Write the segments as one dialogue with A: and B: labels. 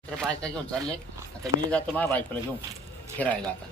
A: तर बायका घेऊन चालले. आता मी जातो माझ्या बायकोला घेऊन फिरायला. आता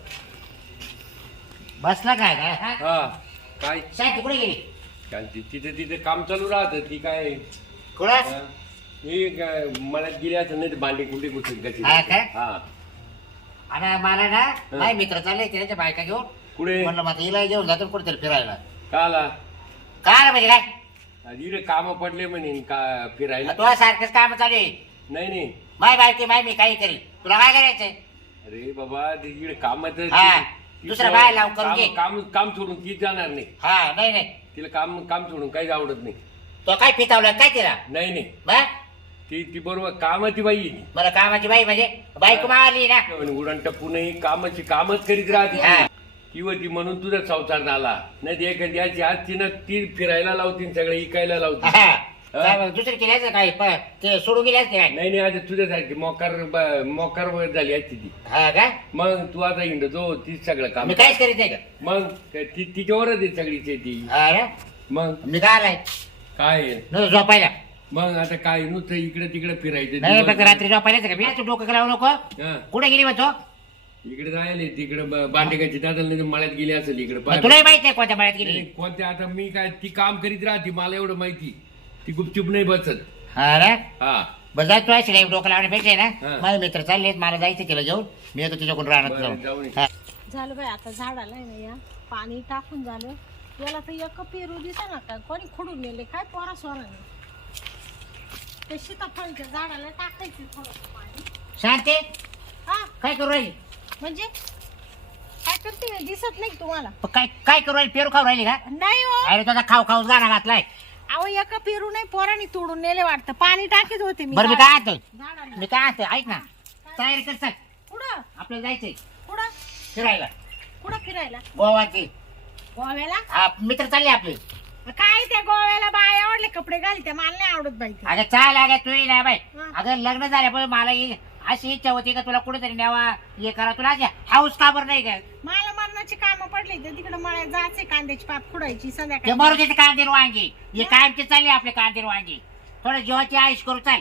A: बसला काय काय हा?
B: हा काय
A: शांती कुठे गेली?
B: काय तिथे तिथे काम चालू राहतं ती काय
A: कुठं?
B: हा. ही काय मळ्यात गेली असं नाही तर भांडी कुठे कुठे
A: हा काय?
B: हा
A: आणि मला ना माझे मित्र चालले त्याच्या बायका घेऊन.
B: कुठे
A: म्हणलं मग हिला घेऊन जातो कुठेतरी फिरायला.
B: का आला
A: काय म्हणजे काय
B: इकडे काम पडले म्हणे का फिरायला
A: तुला सारखेच काम चालू आहे.
B: नाही नाही
A: माय बायकी माय मी काही करी तुला काय करायचंय?
B: अरे बाबा तिकडे कामात
A: हा. दुसरं बाय लावून करून घे.
B: काम काम सोडून ती जाणार नाही
A: हा नाही नाही
B: तिला काम काम सोडून काहीच आवडत नाही.
A: तो काय पितावलं काय तिला?
B: नाही नाही
A: बा
B: ती बरोबर कामाची बाई आहे ती.
A: मला कामाची बाई म्हणजे बायको मावली ना.
B: उडण टप्पू नाही कामाची कामच करीत राहते
A: हा.
B: किंवा ती म्हणून तुझा संसार झाला नाही एखादी आजची आज तिनं ती फिरायला लावती सगळं इकायला लावती.
A: हा. काय मग दुसरं केल्याचं काय ते सोडून गेल्याच काय?
B: नाही नाही आता तुझ्यासारखी मोकार वगैरे झाली असती ती.
A: हा काय?
B: मग तू आता हिंडतो तीच सगळं काम
A: मी काहीच करीत नाही का?
B: मग तिच्यावरच आहे सगळी शेती.
A: हा रे?
B: मग
A: मी काय आलाय
B: काय आहे?
A: नुसतं झोपायला.
B: मग आता काय नुसतं इकडे तिकडे फिरायचं
A: नाही फक्त
B: दिवस-
A: रात्री झोपायलाच का? मी तू डोकं लावू नको.
B: हा.
A: कुठे गेली मग तो?
B: इकडे जायला तिकडे बांडेकाची दादल नाही तर मळ्यात गेली असेल इकडे
A: मग तुलाही माहित नाही कोणत्या मळ्यात गेली.
B: कोणत्या आता मी काय ती काम करीत राहते मला एवढं माहिती ती गुपचूप नाही बसत.
A: हा रे?
B: हा
A: बरं जाय तू अशी डोकं लावण्यापेक्षा आहे
B: हा.
A: ना माझे मित्र चालले मला जायचं तिला घेऊन. मी येतो तिच्याकडून राहणार
B: बरं,
A: जाऊन.
B: जाऊन ये.
A: हा.
C: झालं बाई आता झाडाला आहे ना या पाणी टाकून झालं. याला तर एक पेरू दिसा ना का कोणी खुडून नेले काय पोरा सोराने. ते सीताफळच्या झाडाला टाकायचे थोडं पाणी.
A: शांती
C: हा
A: काय करू राहिली?
C: म्हणजे काय करते दिसत नाही का तुम्हाला?
A: काय काय करू राहिली? पेरू खाऊ राहिली का?
C: नाही हो
A: अरे तुझा खाऊ खाऊ गाणं घातलाय.
C: अहो एका पेरू नाही पोराने तोडून नेले वाटतं. पाणी टाकीत होते मी
A: बरं मी काय आणतो
C: झाडाला.
A: मी काय आणतो ऐक ना तयारी कर चल
C: कुठं
A: आपल्याला जायचंय
C: कुठं
A: फिरायला
C: कुठं फिरायला?
A: गोवाची.
C: गोव्याला?
A: हा, मित्र चालले आपले.
C: काय त्या गोव्याला बाय आवडले कपडे घालते मला नाही आवडत बाई ते.
A: अगं चाल अगं तू ना बाई.
C: हा.
A: अगं लग्न झाल्यापासून मला अशी इच्छा होती का तुला कुठेतरी न्यावा हे करा. तुला अशी हाऊस का बरं नाही का?
C: मला मरणाची कामं पडली तर तिकडे मळ्यात जायचे कांद्याची पात खुडायची
A: ते
C: संध्याकाळी.
A: मरू तिथे कांदीर वांगी हे कायमचे चालले आपले कांदीर वांगी. थोडं जेवाची आयुष करू चाल.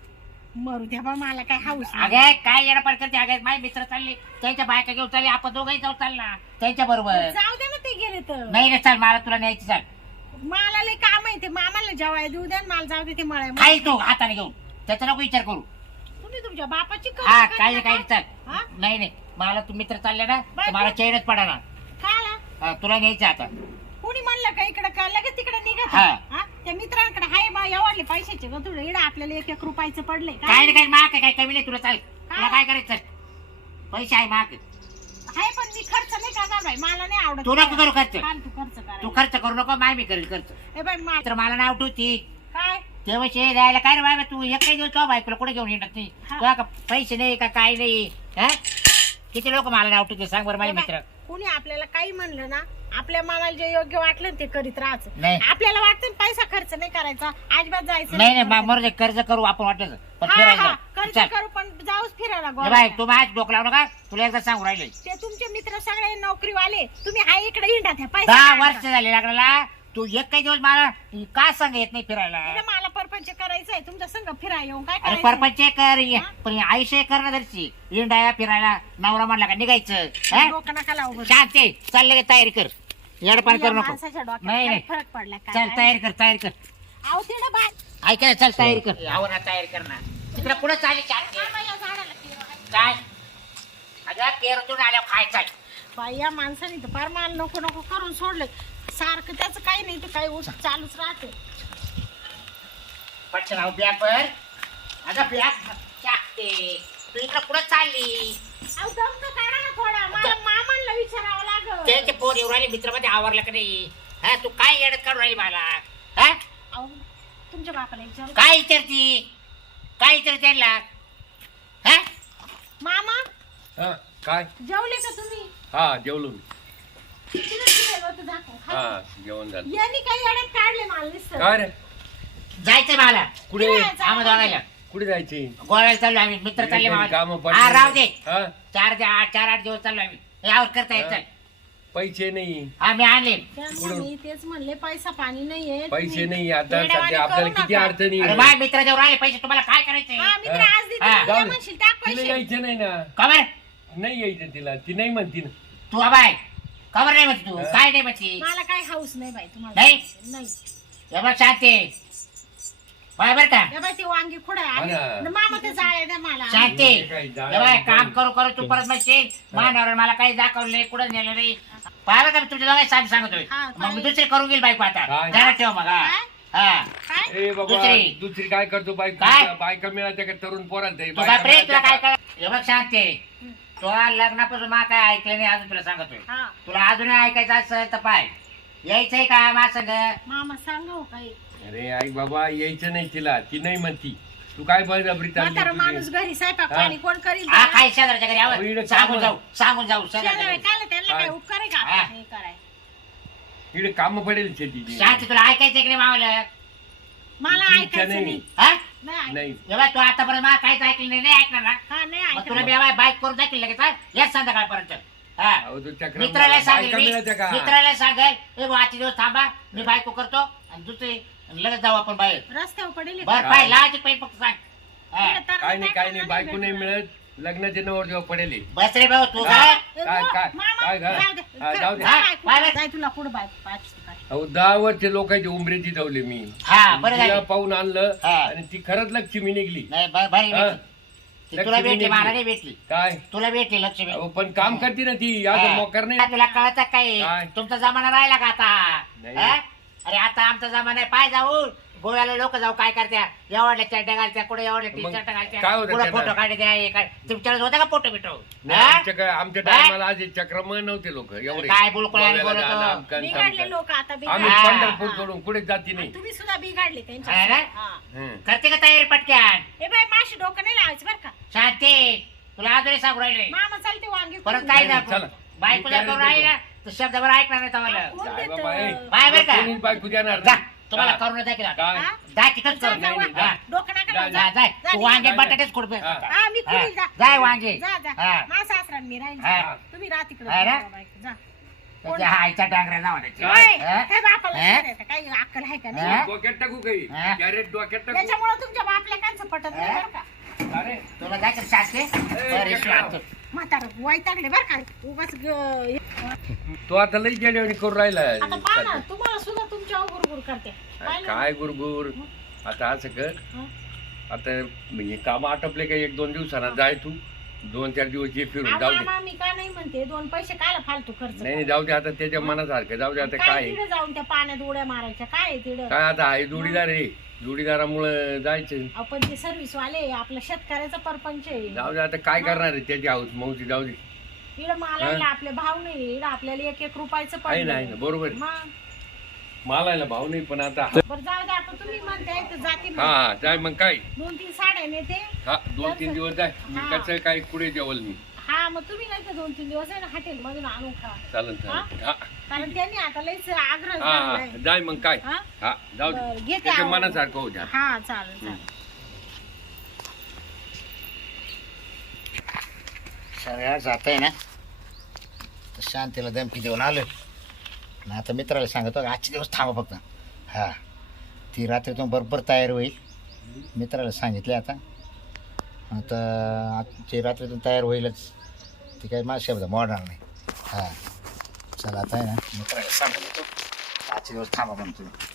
C: मरू द्या बा मला काय हाऊस नाही.
A: अगे काय येणं करते अगं माझे मित्र चालले त्यांच्या बायका घेऊन चालले आपण दोघंही जाऊ चाल ना त्यांच्या बरोबर.
C: जाऊ दे ना ते गेले तर.
A: नाही रे चाल मला तुला न्यायची चाल.
C: मला लय काम आहे ते मामाला जेवायला देऊ द्या आणि मला जाऊ दे ते मळ्यामध्ये.
A: खाईल तू हाताने घेऊन त्याचा नको विचार करू.
C: तुम्ही तुमच्या बापाची कमाई
A: हा
C: करता
A: काही
C: का?
A: काही चाल.
C: हा?
A: नाही नाही मला तू मित्र चालले ना तर
C: बाय,
A: मला
C: तू-
A: चैनच पडा ना.
C: खाला
A: तुला न्यायचं आता.
C: कोणी म्हणलं का इकडे का लगेच तिकडे निघत
A: हा.
C: हा? त्या मित्रांकडे हाय बा एवढले पैशाचे गतुडे इकडे आपल्याला 1-1 रुपयाचं पडले
A: काय नाही काय माग काय कमी नाही तुला चाल. तुला काय करायचं चल. पैसे आहे माग.
C: हाय पण मी खर्च नाही करणार बाई मला नाही आवडत.
A: तू नको करू खर्च.
C: फालतू खर्च
A: तू
C: करायला.
A: खर्च करू नको माय मी करेल खर्च.
C: ए बाई
A: तर मला नाव ठेवती
C: काय
A: तेव्हा द्यायला काय रे बाबा तू एक काही दिवस बायकोला कुठे घेऊन येणार नाही.
C: हा.
A: तुला का पैसे नाही का काय नाही हा? किती लोक मला नाव ठेवते सांग बरं माझे
C: ए बाई,
A: मित्र.
C: कोणी आपल्याला काही म्हणलं ना आपल्या मनाला जे योग्य वाटलं ना ते करीत राहायचं.
A: नाही.
C: आपल्याला वाटतं ना पैसा खर्च नाही करायचा अजिबात जायचं
A: नाही नाही मरू दे कर्ज करू आपण वाटलं पण
C: हा,
A: फिरायला
C: हा, कर्ज
A: चल.
C: करू पण जाऊच फिरायला
A: ए
C: गोव्याला.
A: बाय तू माझ डोकं लावू नका तुला एकदा सांगू राहिले.
C: ते तुमचे मित्र सगळे नोकरीवाले तुम्ही हाय इकडे हिंडा त्या पैसा
A: 10
C: काढा.
A: वर्ष झाले लागला तू एक काही दिवस मला का सांग येत नाही फिरायला.
C: इकडे मला परपंच करायचंय तुमच्या संग फिराय येऊन काय
A: अरे
C: करायचं?
A: परपंच कर
C: हा?
A: पण आयुष्य कर ना धरची इंडाया फिरायला नवरा म्हणला का निघायचं हा?
C: डोकं नका लावू बरं.
A: शांती चालले तयारी कर येडपान
C: या
A: करू नको.
C: माणसाच्या डोक्यात
A: नाही
C: काय
A: नाही
C: फरक पडला
A: चल
C: काय
A: तयारी कर तयारी कर.
C: अहो तिकडे बाय
A: ऐका चल तयारी कर आवर ना तयारी कर ना. तिकडे कुठं चालली शांती
C: बाबा, या झाडाला फिरवा.
A: काय अगं पेरतून आल्यावर खायचं
C: बाई या माणसाने तर फार माल नको नको करून सोडलं सारखं त्याचं काही नाही तर काही चालूच राहते.
A: पटकन आहो बॅग वर. अगं बॅग टाकते तू इकडं कुठं चालली.
C: अहो दम तर काढा ना थोडा मला मामांना विचारावं लागल.
A: त्यांचे पोर येऊ राहिले मित्रामध्ये आवरलं का नाही हा तू काय येडत काढून राहिली मला हा
C: अहो तुमच्या बापाला विचारू.
A: काय विचारते त्यांना हा
C: मामा
B: हा काय
C: जेवले का तुम्ही?
B: हा जेवलो मी.
C: तिकडे फिरायला होतं झाकून. खा.
B: हा जेवण झालं.
C: यांनी काही अडत काढले मला नुसतं.
B: काय रे
A: जायचंय मला
B: कुठे
C: फिरायचं
A: आम्हाला
C: आहे.
A: बघायला
B: कुठे जायचे
A: गोव्याला चाललो आम्ही मित्र चालले
B: काम
A: मला. हा राहू दे
B: हा
A: 4-8 दिवस चाललो आम्ही यावर करता येत चल.
B: पैसे नाही
A: आम्ही आणले.
C: त्यांना मी तेच म्हणले पैसा पाणी नाहीये
B: पैसे
C: तुम्ही
B: नाही आता
C: वेड्यावानी
B: सध्या आपल्याला
C: करू
B: किती
C: नका.
B: अडचणी
A: अरे
B: आहे.
A: माझ्या मित्र जेव्हा राहिले पैसे तुम्हाला काय करायचंय?
C: हा मित्र आज देते
A: हा.
C: उद्या
B: जाऊ दे.
C: म्हणशील टाक
B: तिला
C: पैसे
B: यायचं नाही ना,
A: का बरं?
B: नाही यायचं तिला, ती नाही म्हणती ना.
A: तू अबाय खबर नाही म्हणते तू, काय नाही म्हणते.
C: मला काय हाऊस नाही बाई तुम्हाला
A: नाही?
C: नाही
A: हे बघ शांती बाय बर का
C: या बाई ते वांगी खुडा
B: हा ना.
C: मामा ते जाळे द्या मला
A: शांती
B: हे काय जाळं
A: हे बाय काम
B: जाळं.
A: करू करू तू परत म्हणशील मानावर मला काही दाखवलं नाही, कुठं नेलं नाही. पाहिलं का मी तुमच्या दोघांनी सांगतोय.
C: हा,
A: मग मी
C: काय?
A: दुसरी करून घेईल बायको आता.
B: काय?
A: ध्यानात ठेव मग. हा
C: काय?
A: हा
C: काय
B: ए बाबा
A: दुसरी.
B: दुसरी काय करतो
A: काय?
B: बायका मिळाल्या का तरुण पोरांना तरी
A: तू
B: बायका
A: काय प्रेम तुला
B: मिळाल्या
A: काय
B: का?
A: कर हे बघ शांती तो लग्नापासून मा काय ऐकलं नाही अजून तुला सांगतोय.
C: हा
A: तुला अजूनही ऐकायचं असेल तर पाय यायचंय का मा संग.
C: मामा सांगा हो काही
B: अरे आई बाबा यायचं नाही तिला, ती नाही म्हणती. तू काय बळजबरी चालली
C: म्हातारा
B: तुझी?
C: माणूस घरी स्वयंपाक
B: हा.
C: पाणी कोण करील
A: हा
C: त्याला?
A: काय शेजारच्या घरी
B: अहो,
A: यावं
B: इकडे
A: सांगून
B: काम-
A: जाऊ शेजारच्या
C: शेजारी
A: घरी.
C: काय त्यांना काय
B: काय?
C: उपकार आहे का
A: हा.
C: आपल्याला हे कराय
B: इकडे काम पडेल शेतीची.
A: शांती तुला ऐकायचं की नाही मावलं?
C: मला
B: तुमच्या
C: ऐकायचं
B: नाही.
C: नाही
A: हा
C: नाही
B: नाही
A: जेव्हा तू आतापर्यंत मला काहीच ऐकलं नाही, नाही ऐकणार ना.
C: हा नाही
A: मग तुला
C: ऐकलं
A: मी बाईक करून दाखील लगेच हा? याच संध्याकाळपर्यंत. हा
B: अहो, तो चक्र
A: मित्राला सांगेल
B: बायका
A: मी,
B: मिळाल्या का?
A: मित्राला सांगेल ए बुवा, आजचे दिवस थांबा मी बायको करतो आणि दुसरी लगेच जाऊ आपण बाहेर.
C: रस्त्यावर पडेल हे
A: बर
C: का?
A: पाय लावायची पाहिजे फक्त सांग. हा.
C: इकडे तर
B: काय नाही काय नाही
C: भेटणार
B: बायको नाही
C: भेटणार.
B: मिळत, लग्नाचे नवर जेव्हा पडेल.
A: बस रे भाऊ तू
B: हा.
A: काय
C: ए,
B: काय-
C: गो,
B: काय-
C: मामा,
B: काय घर?
C: जाऊ दे.
B: हा, जाऊ दे.
C: जा
A: हा,
C: बायको,
A: बाय, बाय.
C: जाय तुला पुढं बाय पाच काय.
B: अहो 10 वर्ष लोकांची उमरेची जावली मी.
A: हा बरं
B: तिला
A: झालं.
B: पाहून आणलं
A: हा.
B: आणि ती खरंच लक्ष्मी निघली.
A: नाही भारी
B: हा.
A: भेटली. ती तुला
B: लक्ष्मी
A: भेटली
B: निघली.
A: मला नाही भेटली.
B: काय
A: तुला भेटली लक्ष्मी.
B: अहो, पण काम करते ना ती, आता
A: हा.
B: मोकर नाही.
A: तुला कळत काय
B: काय?
A: तुमचा जमाना राहिला का आता?
B: नाही.
A: हा? अरे आता आमचा जमाना आहे. पाय जाऊ गोव्याला लोक जाऊ काय करत्या एवढल्या चड्ड्या घालत्या कुठे एवढल्या टी
B: मग
A: शर्ट घालत्या
B: काय होतं
A: कुठे
B: त्यांना?
A: फोटो काढते हे काय तुमच्याकडे होता का फोटो बिटो?
B: नाही, आमच्या
A: काय?
B: टायमाला आज चक्रमण नव्हते लोक एवढे.
A: काय बुलकुळ्या
B: गोव्याला
A: बोलतो?
B: जाणं, अमकन
C: बिघडले
B: तमकन.
C: लोक आता
B: आम्ही
A: हा.
B: पंढरपूर सोडून कुठे जाती नाही.
C: तुम्ही सुद्धा बिघडले
A: हा
C: त्यांच्या
A: ना?
C: हा.
B: हं.
A: करते का तयारी पटक्यान?
C: ए बाई माशी डोकं नाही लावायचं बरं का
A: शांती तुला अजूनही सांगू राहिले
C: मामा चालते वांगी
A: परत
C: खुडून.
A: काय
B: नाही,
A: ना
B: चला.
A: बायको जर करून राहिली ना तर शब्दावर ऐकणार नाही तुम्हाला.
C: कोण
B: जाय
C: देतं?
B: बाबा, ए.
A: बाय बरं का?
B: कोणीच बायको देणार
A: जा
B: नाही.
A: तुम्हाला
B: हा.
A: करून दाखल
B: काय?
C: हा?
A: जा तिथंच
C: जा,
A: करून
C: जा,
B: नाही,
C: वा.
B: जा.
C: डोकं नका
B: जा,
C: लावू,
A: जा
C: जा.
A: जाय
C: जा,
A: तू
C: निघा.
A: वांगे
B: जा,
A: बटाटेच खुडप
B: हा.
C: हा मी खुलील जा
A: जाय वांगे
C: जा जा
A: हा.
C: मा सासरा मी राहील
A: हा.
C: तुम्ही राहा तिकडे
A: हा ना?
C: जा
A: त्याच्या हायच्या डांगऱ्याला म्हणायची.
C: ओय,
A: हा?
C: काय बापाला
A: हा?
C: विचारायचं? काही अक्कल आहे का
A: हा?
C: नाही
B: डोक्यात टाकू काही
A: हा?
B: कॅरेट डोक्यात टाकू.
C: त्याच्यामुळे तुमच्या बापल्या कांचं पटत नाही
A: हा?
C: बरं का
B: अरे
A: तुला जायचं शांती बरं,
B: चक्रा.
A: शांत.
C: म्हातारं वैतागले बरं का उगाच
B: तो आता लई जेवणी करून राहिला.
C: आता पहा ना तुम्हाला सुद्धा तुमच्या गुरगुर करते पाहिलं ना?
B: काय गुरगुर आता असं कर.
C: हा?
B: आता म्हणजे काम आटपले का 1-2 दिवसांना जाय तू 2-4 दिवस ये फिरून
C: अहो,
B: जाऊ दे.
C: मामा मी का नाही म्हणते 2 पैसे कायला फालतू खर्च
B: नाही नाही, जाऊ दे आता त्याच्या मनासारखं जाऊ दे आता
C: काय
B: काय
C: तिकडे जाऊन त्या पाण्यात उड्या मारायच्या काय आहे तिकडं
B: काय आता आहे जोडीदार आहे जोडीदारामुळं जायचं.
C: आपण ते सर्व्हिस वाले आपलं शेतकऱ्याचा परपंच आहे
B: जाऊ दे आता काय करणार आहे त्याची हाऊस मौसी जाऊ दे.
C: इकडं मालायला आपले भाव नाही इकडं आपल्याला 1-1 रुपयाचं
B: आहे ना
C: पडलं
B: बरोबर आहे.
C: मग
B: मालायला भाव नाही पण आता
C: बरं जाऊ दे आता तुम्ही म्हणताय तर जाते
B: हा हा जाय मग काय
C: 2-3 साड्या नेते
B: हा 2-3 दिवस जाय मी
C: हा.
B: कसं काय कुठे जेवल मी
C: हा मग तुम्ही नाही तर 2-3 दिवस आहे ना हॉटेल मधून आणून खा
B: चालेल चालेल हा
C: कारण त्यांनी आता लईच आग्रह
B: हा
C: धरलाय.
B: हा जाय मग काय
C: हा?
B: हा जाऊ
C: बरं,
B: दे
C: घेते
B: त्याच्या
C: आवरून.
B: मनासारखं हो द्या.
C: हा चालेल चालेल
A: सगळ्या जात आहे ना तर शांतीला धमकी देऊन आलो ना. आता मित्राला सांगतो आजचे दिवस थांबा फक्त. हा ती रात्रीतून बरोबर तयार होईल. मित्राला सांगितले आता आजची रात्रीतून तयार होईलच. ती काही माझा शब्द मोडणार नाही. हा चला आता आहे ना मित्राला सांगतो आजचे दिवस थांबा म्हणतो.